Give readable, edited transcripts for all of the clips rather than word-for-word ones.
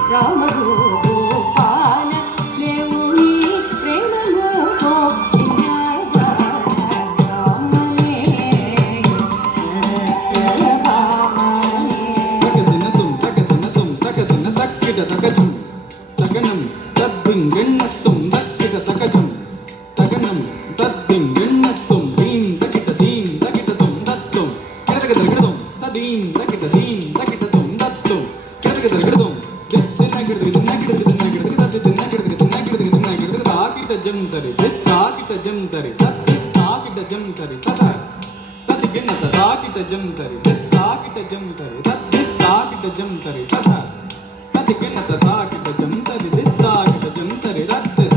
రామరు గోపాల దేవుని ప్రేమలో చిన్నదా तरि ताकिट जम तरि तथा तदिगिन ताकिट जम तरि ताकिट जम तरि ताकिट जम तरि तथा तदिगिन ताकिट जम तरि ताकिट जम तरि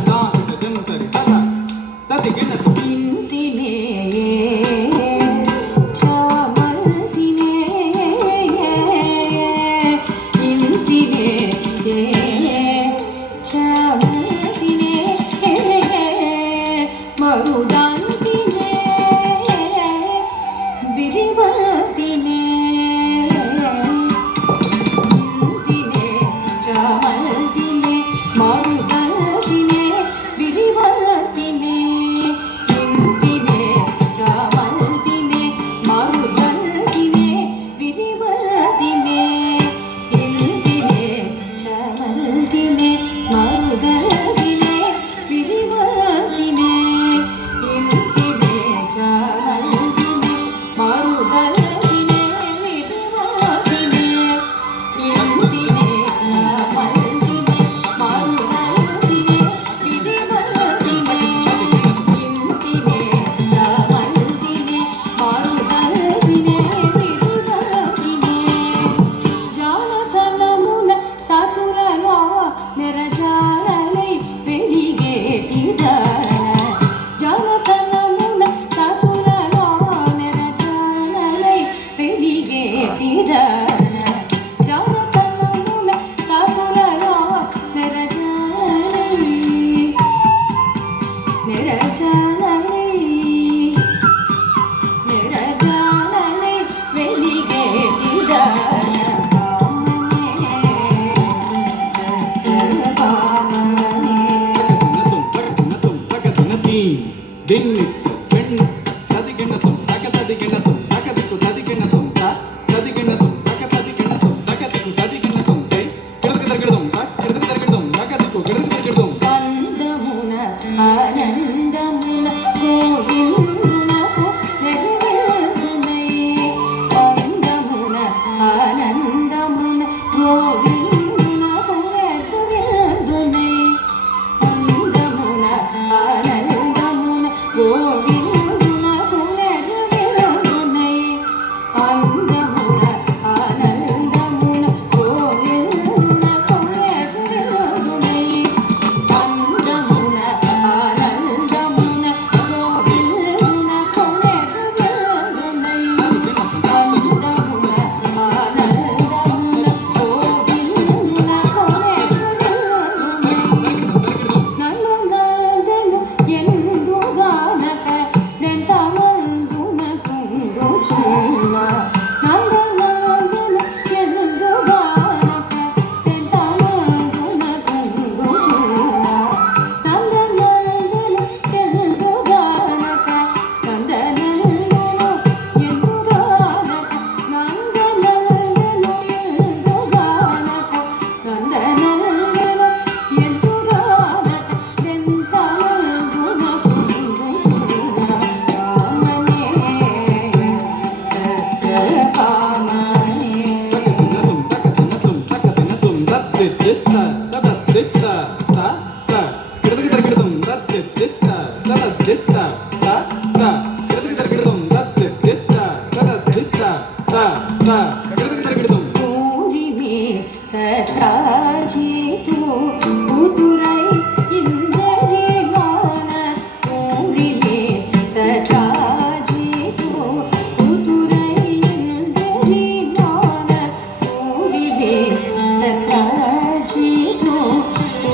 ताकिट जम तरि तथा तदिगिन इंतिने चामल्तिने इंतिने चामल्तिने मरुदांतिने विरिवल्तिने इंतिने चामल्तिने मरुदांतिने विरिवल्तिने इंतिने चामल्तिने मरुदांतिने विरिवल्तिने इंतिने चामल्तिने मरुदांतिने विरिवल्तिने इंतिने चामल्तिने मरुदांतिने विरिवल्तिने इंतिने चामल्तिने मरुदांतिने विरिवल्तिने इंतिने चामल्तिने मरुदांतिने विरिवल्तिने జానతనమున సతులలో నెరజాలై వెలిగేటిదాన జానతనమున సతులలో నెరజాలై వెలిగేటిదాన జానతనమున సతులలో నెరజాలై నెరజాలై వెలిగేటిదాన दिन पेन तदिगिनतुम तक तदिगिनतुम तक दिक्कु तदिगिनतुम तदिगिनतुम तक तदिगिनतुम तक दिक्कु तदिगिनतुम ते गिरगिरगिरदुम तक गिरगिरगिरदुम तक दिक्कु गिरगिरगिरदुम అందమున ఆనందమున గోవిందునకు నెరవేరునై అందమున ఆనందమున గోవిందునకు నెరవేరునై అందమున ఆనందమున గోవిందునకు నెరవేరునై అందమున ఆనందమున గోవిందునకు నెరవేరునై అందమున ఆనందమున గోవిందునకు నెరవేరునై అందమున ఆనందమున గోవిందునకు నెరవేరునై నలునాదను ఎందుగానక నెంతమందున కుంగుచున్న నలునాదను ఎందుగానక నెంతమందున కుంగుచున్న నందనందను ఎందుగానక నందనందను ఎందుగానక నందనందను ఎందుగానక నందనందను ఎందుగానక నెంతమందున కుంగుచున్న రామనే సత్యభామనే तदिगिनतुम तक दिनतुम तदित्ता तदित्ता ता ता गिरगिरगिरदुम तदित्ता तदित्ता ता ता गिरगिरगिरदुम तदित्ता तदित्ता ता ता गिरगिरगिरदुम ఊరిమే సత్రాజితు ఉతురై ఇందరిలోన ఊరిమే సత్రాజితు ఉతురై ఇందరిలోన ఊరిమే సత్రాజితు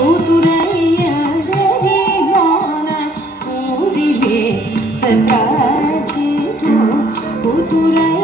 ఉతురై ఇందరిలోన ఊరిమే సత్రాజితు ఉతురై